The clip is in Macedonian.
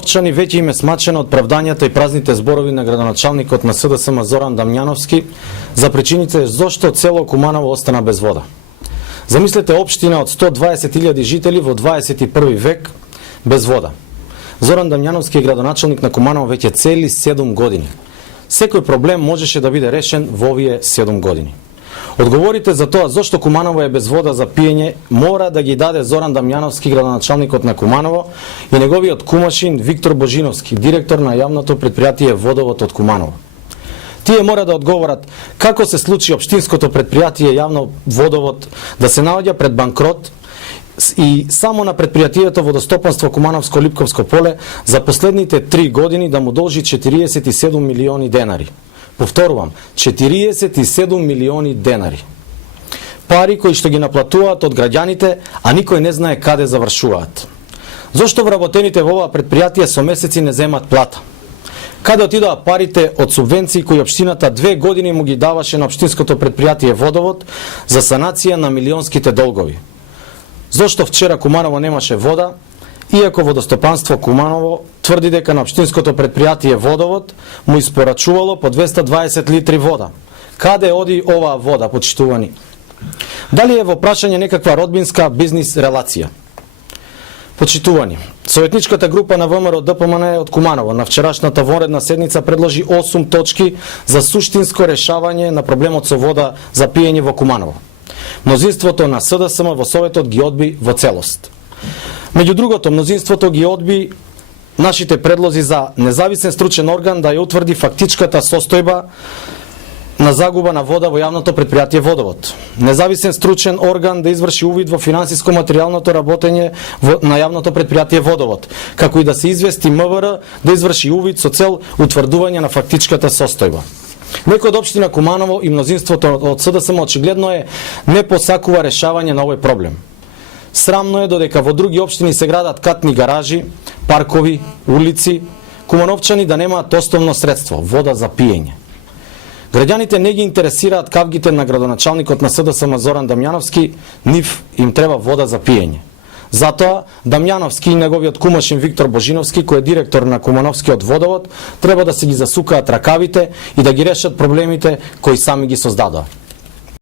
Овчани веќе им е смачено оправдањата и празните зборови на градоначалникот на СДСМ Зоран Дамјановски за причините зошто цело Куманово остана без вода. Замислете општина од 120.000 жители во 21 век без вода. Зоран Дамјановски е градоначалник на Куманово веќе цели 7 години. Секој проблем можеше да биде решен во овие 7 години. Одговорите за тоа зошто Куманово е без вода за пиење мора да ги даде Зоран Дамјановски, градоначалникот на Куманово, и неговиот кумашин Виктор Божиновски, директор на јавното предпријатие Водовод од Куманово. Тие мора да одговорат како се случи општинското предпријатие Јавно Водовод да се наоѓа пред банкрот и само на предпријатието Водостопанство Кумановско-Липковско поле за последните 3 години да му должи 47 милиони денари. Повторувам, 47 милиони денари. Пари кои што ги наплатуваат од граѓаните, а никој не знае каде завршуваат. Зошто вработените во ова предпријатие со месеци не земат плата? Каде отидоа парите од субвенции кои општината 2 години му ги даваше на општинското предпријатие Водовод за санација на милионските долгови? Зошто вчера Куманово немаше вода, иако Водостопанство Куманово тврди дека на општинското предпријатие Водовод му испорачувало по 220 литри вода? Каде оди оваа вода, почитувани? Дали е во прашање некаква родбинска бизнис релација? Почитувани, Советничката група на ВМРО ДПМН од Куманово на вчерашната вонредна седница предложи 8 точки за суштинско решавање на проблемот со вода за пиење во Куманово. Мнозинството на СДСМ во Советот ги одби во целост. Меѓу другото, мнозинството ги одби нашите предлози за независен стручен орган да ја утврди фактичката состојба на загуба на вода во јавното предпријатие Водовод. Независен стручен орган да изврши увид во финансиско-материјалното работење на јавното предпријатие Водовод, како и да се извести МВР да изврши увид со цел утврдување на фактичката состојба. Некој од општина Куманово и мнозинството од СДСМ очигледно не посакува решавање на овој проблем. Срамно е додека во други општини се градат катни гаражи, паркови, улици, кумановчани да немаат основно средство – вода за пиење. Граѓаните не ги интересираат кавгите на градоначалникот на СДСМ Зоран Дамјановски, нив им треба вода за пиење. Затоа Дамјановски и неговиот кумашин Виктор Божиновски, кој е директор на Кумановскиот водовод, треба да се ги засукаат ракавите и да ги решат проблемите кои сами ги создадоа.